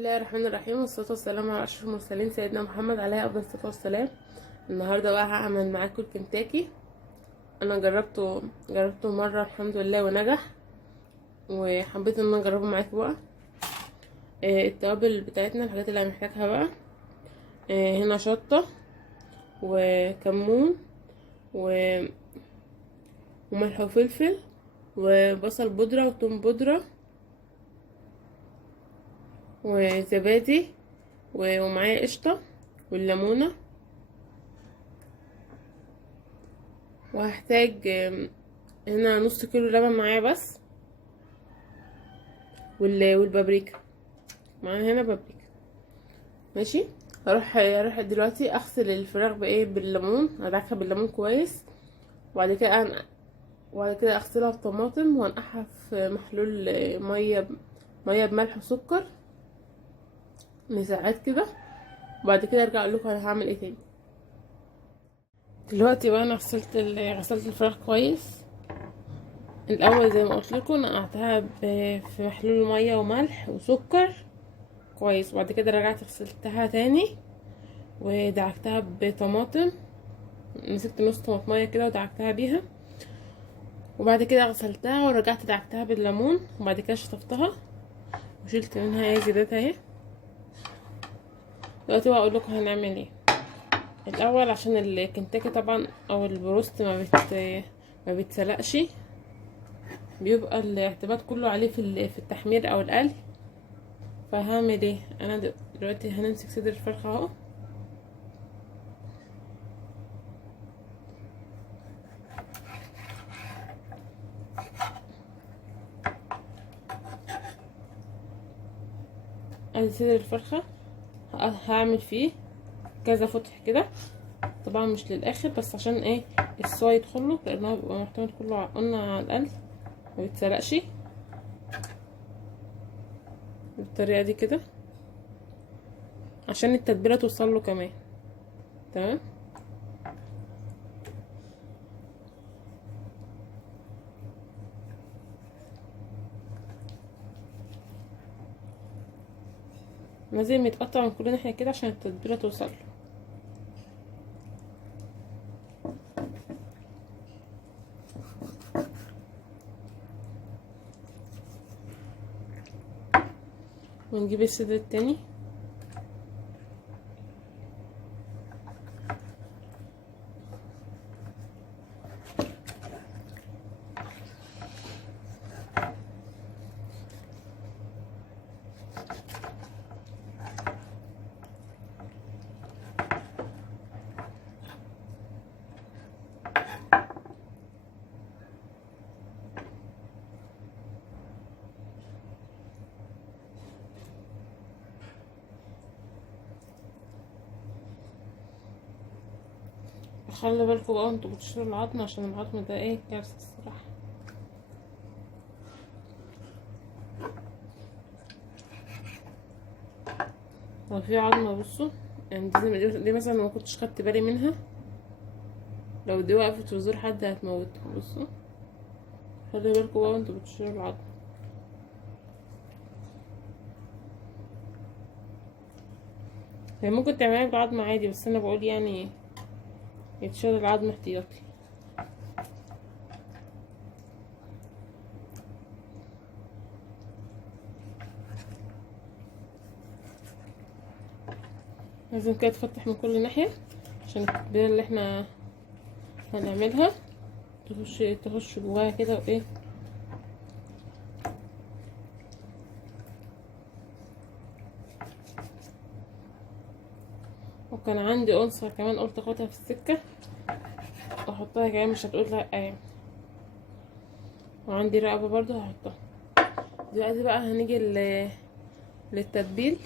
الله الرحمن الرحيم، والصلاة والسلام على أشرف المرسلين سيدنا محمد عليه أفضل الصلاة والسلام. النهاردة بقى هعمل معاكم الكنتاكي. أنا جربته مرة الحمد لله ونجح، وحبيت ان انا اجربه معاكم بقى. التوابل بتاعتنا، الحاجات اللي هنحتاجها بقى، هنا شطة وكمون وملح وفلفل وبصل بودرة وتوم بودرة وزبادي ومعايا قشطة والليمونة. وهحتاج هنا نص كيلو لبن معايا بس، والبابريكا معايا هنا بابريكا. ماشي. هروح دلوقتي اغسل الفراخ بالليمون، ادعكها بالليمون كويس، وبعد كده اغسلها بطماطم وانقعها في محلول ميه بملح وسكر لساعات كده، وبعد كده ارجع اقول لكم انا هعمل ايه تاني. دلوقتي بقى انا غسلت الفراخ كويس. الاول زي ما قلت لكم نقعتها في محلول ميه وملح وسكر كويس، وبعد كده رجعت غسلتها تاني ودعكتها بطماطم، مسكت نص طماطمية كده ودعكتها بيها، وبعد كده غسلتها ورجعت دعكتها بالليمون، وبعد كده شطفتها وشلت منها اي زيادات اهي. دلوقتي بقى اقول لكم هنعمل ايه. الاول عشان الكنتاكي طبعا او البروست ما بيتسلقش، بيبقى الاعتماد كله عليه في التحمير او القلي. فهعمل ايه انا دلوقتي؟ هنمسك صدر الفرخه اهو، ادي صدر الفرخه. هعمل فيه كذا فتح كده، طبعا مش للاخر بس عشان ايه السوا يدخله، لانه بيبقى معتمد كله قلنا على القلي ما بيتسرقش. بالطريقه دي كده عشان التتبيله توصل له كمان. تمام. لازم يتقطع من كل ناحيه كده عشان التتبيله توصل له. ونجيب الصدر التاني، خلي بالكوا بقى انتوا بتشيلوا العظم، عشان العظم ده ايه كارثه الصراحه. لو في عظمه بصوا، يعني دي مثلا ما كنتش خدت بالي منها، لو دي وقفت في زور حد هتموته. بصوا خلي بالكوا بقى انتوا بتشيلوا العظم. هي ممكن تعملها بعظم عادي، بس انا بقول يعني يتشال العظم احتياطي. لازم كده تفتح من كل ناحية عشان التتبيلة اللي احنا هنعملها تخش جواها كده وايه. وكان عندي قنصة كمان قلت اخدها في السكة واحطها كمان، مش هتقول لا يعني. وعندي رقبة برضو هحطها. دلوقتي بقى هنيجي للتتبيل.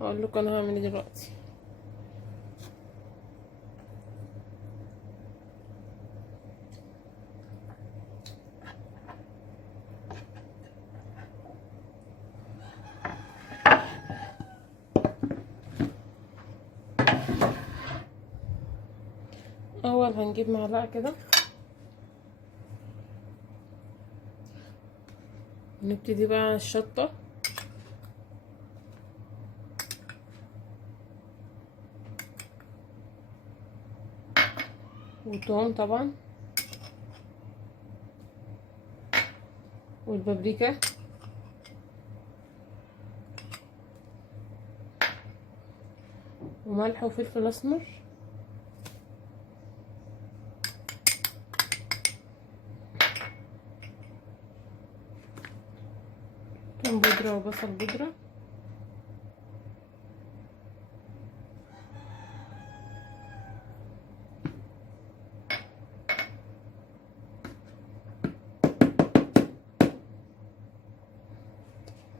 هقول لكم انا هعمل ايه دلوقتي. اول هنجيب معلقة كده ونبتدي بقى الشطة وتوم طبعا والبابريكا وملح وفلفل اسمر توم بودرة وبصل بودرة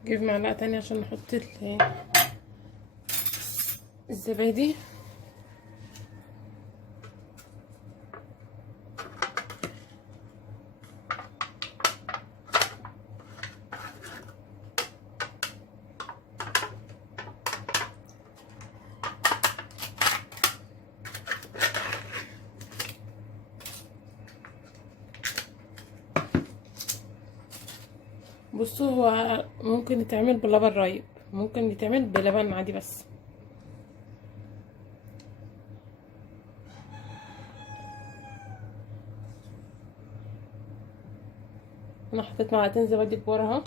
جيب معلقة تانية عشان نحط الزبادي. بصوا هو ممكن يتعمل بلبن رايب، ممكن يتعمل بلبن عادي بس. انا حطيت معلقتين زبادي كبار اهو.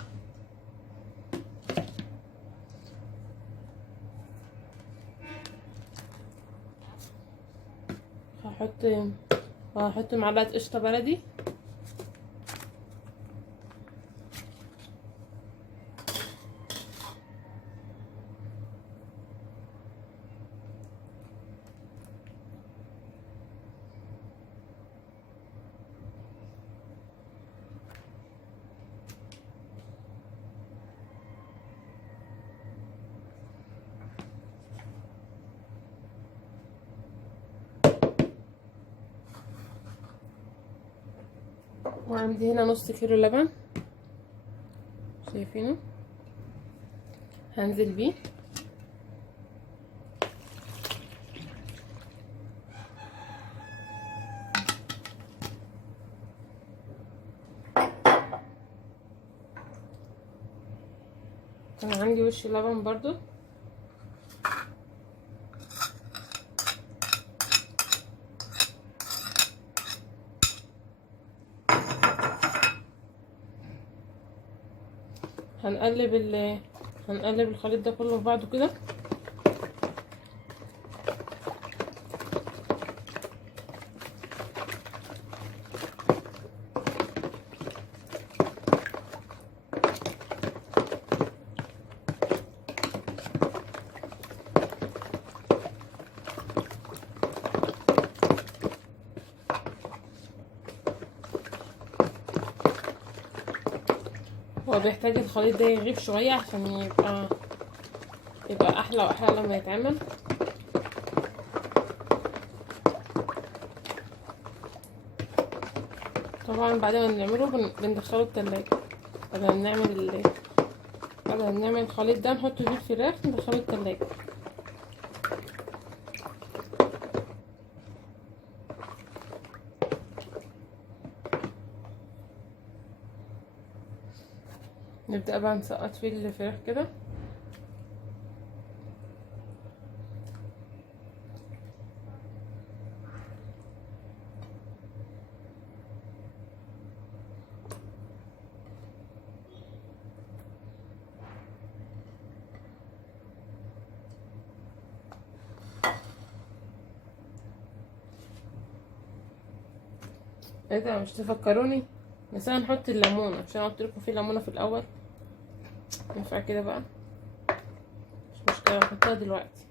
هحط معلقه قشطه بلدي وعندي هنا نص كيلو لبن شايفينه، هنزل بيه. كان عندي وش لبن برضو، هنقلب الخليط ده كله في بعضه كده. هو بيحتاج الخليط ده يغيب شويه عشان يبقى احلى واحلى لما يتعمل. طبعا بعد ما نعمله بندخله التلاجة. بعد ما نعمل الخليط ده نحطه فيه الفراخ ندخله التلاجة. نبدأ بقى نسقط فيه الفراخ كده. ايه ده مش تفكروني نسينا نحط الليمونه، عشان قلت لكم في ليمونه في الاول. ينفع كده بقى، مش مشكله نحطها دلوقتي.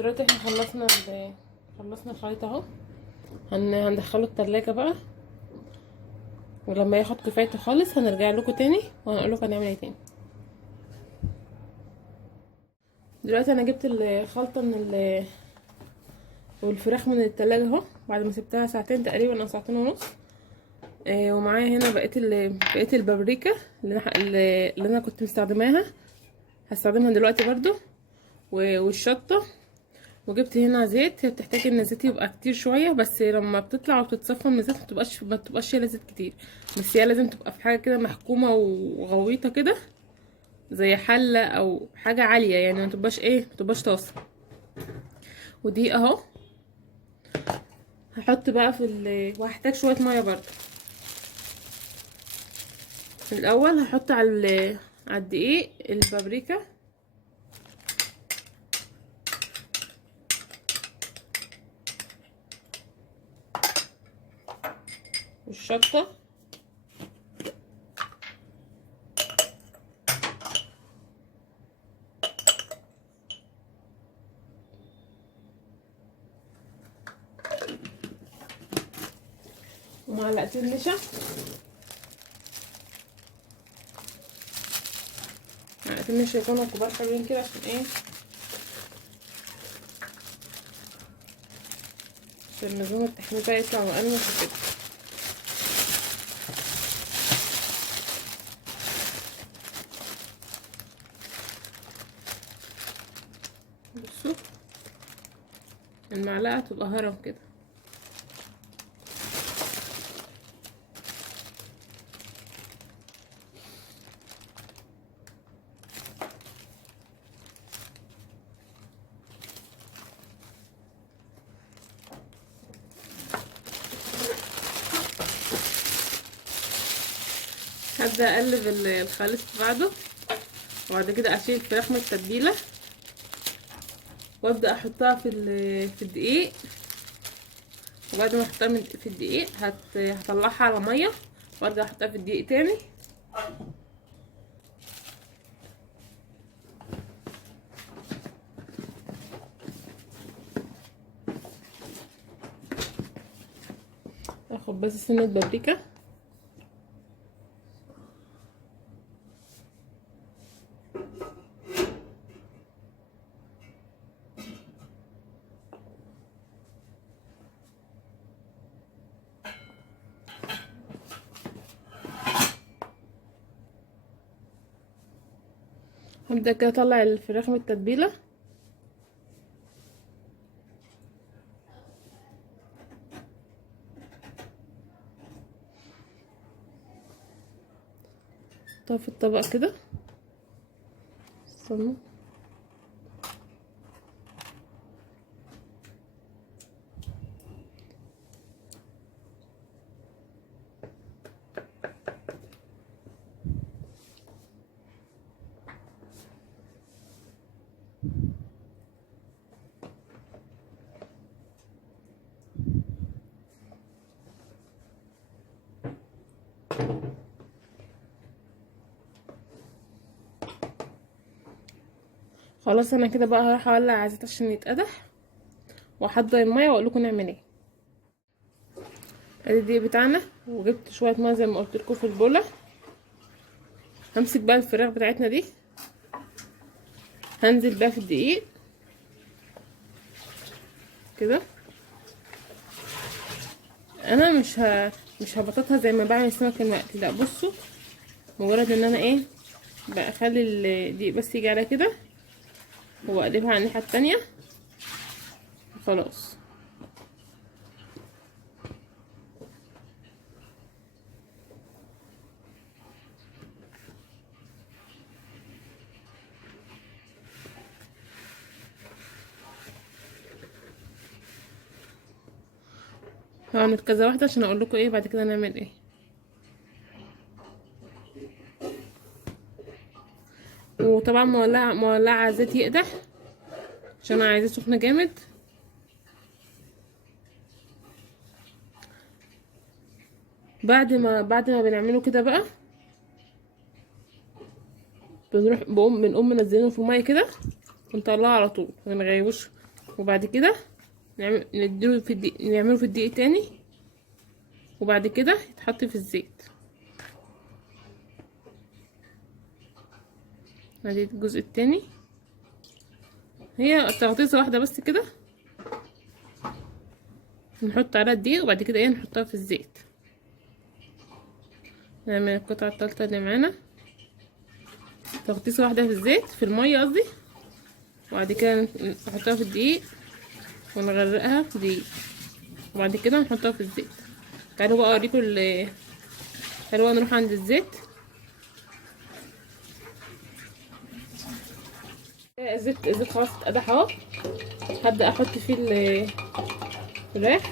دلوقتي احنا خلصنا الخليط اهو. هندخله التلاجة بقى، ولما ياخد كفايته خالص هنرجع لكم تاني وهنقول لكم هنعمل ايه تاني. دلوقتي انا جبت الخلطه والفراخ من التلاجة اهو، بعد ما سبتها ساعتين تقريبا او ساعتين ونص. ومعايا هنا بقيه البابريكا اللي انا كنت مستخدماها، هستخدمها دلوقتي برضو، والشطه. وجبت هنا زيت، هي بتحتاج ان الزيت يبقى كتير شويه، بس لما بتطلع وبتتصفى من الزيت ما بتبقاش شايله زيت كتير، بس هي لازم تبقى في حاجه كده محكومه وغويطه كده، زي حله او حاجه عاليه يعني، ما تبقاش طاسه. ودي اهو هحط بقى وهحتاج شويه ميه برضو. الاول هحط على الدقيق البابريكا والشطه ومعلقتين نشا، معلقتين نشا يكونوا كبار حلوين كده، عشان نظام التحمير بقى يطلع مقرمش كده. بصوا المعلقه تبقى هرم كده. هبدأ اقلب الخليط في بعضه، وبعد كده اشيل الفراخ من التتبيله وابدا احطها في الدقيق. وبعد ما احطها في الدقيق هطلعها على ميه وارجع احطها في الدقيق تاني. اخد بس سنه بابريكا هبدأ كده اطلع الفراخ من التتبيله. احطها في الطبق كده. استنوا، خلاص انا كده بقى هروح اولع زيت عشان يتقدح واحضر الميه واقول لكم نعمل ايه. ادي الدقيق بتاعنا، وجبت شويه ميه زي ما قلت لكم في البوله. همسك بقى الفراخ بتاعتنا دي، هنزل بقى في الدقيق كده. انا مش هبططها زي ما بعمل السمك المقلي، لا بصوا، مجرد ان انا بقى اخلي الدقيق بس يجي على كده واقلبها على الناحيه التانية خلاص. هعمل كذا واحده عشان اقول لكم بعد كده نعمل ايه. وطبعا مولعه الزيت يقدح عشان انا عايزاه سخن جامد. بعد ما بنعمله كده بقى بنقوم منزلينه في الميه كده ونطلعه على طول، وبعد كده نديله في الدقيق، نعمله في الدقيق تاني، وبعد كده يتحط في الزيت. ادي الجزء التاني، هي تغطيسه واحده بس كده، نحط عليها الدقيق وبعد كده نحطها في الزيت. نعمل القطعه التالتة اللي معانا، تغطيسه واحده في الزيت، في الميه قصدي، وبعد كده نحطها في الدقيق ونغرقها في دقيق، وبعد كده نحطها في الزيت. تعالوا بقى اوريكم تعالوا بقى نروح عند الزيت. الزيت خلاص اتقدح اهو، هبدأ احط فيه الفراخ.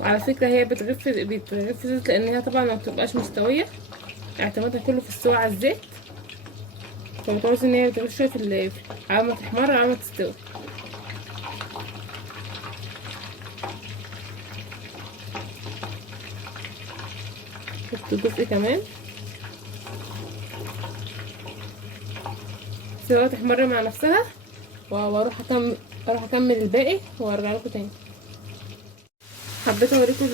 وعلى فكرة هي بتغف زيت، لان هي طبعا ما بتبقاش مستوية، اعتمادها كله في السوا على الزيت، فبتعوز ان هي بتغف شوية على ما تحمر، على ما تستوي. شفت جزء كمان، سوا تحمر مع نفسها، واروح اكمل الباقي وارجع لكم تاني. حبيت اوريكم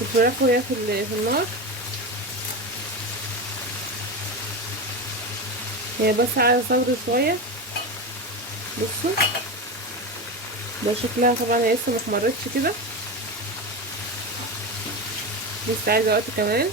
الفراخ وهي في النار، هي بس على صبر شويه. بصوا ده شكلها، طبعا هي لسه محمرتش كده، لسه عايزه وقت كمان.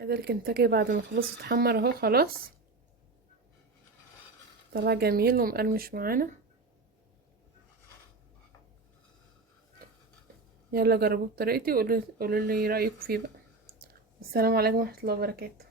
ادي الكنتاكي بعد ما خلص اتحمر اهو، خلاص طلع جميل ومقرمش معانا. يلا جربوه بطريقتي وقولوا لي رايكم فيه بقى. السلام عليكم ورحمه الله وبركاته.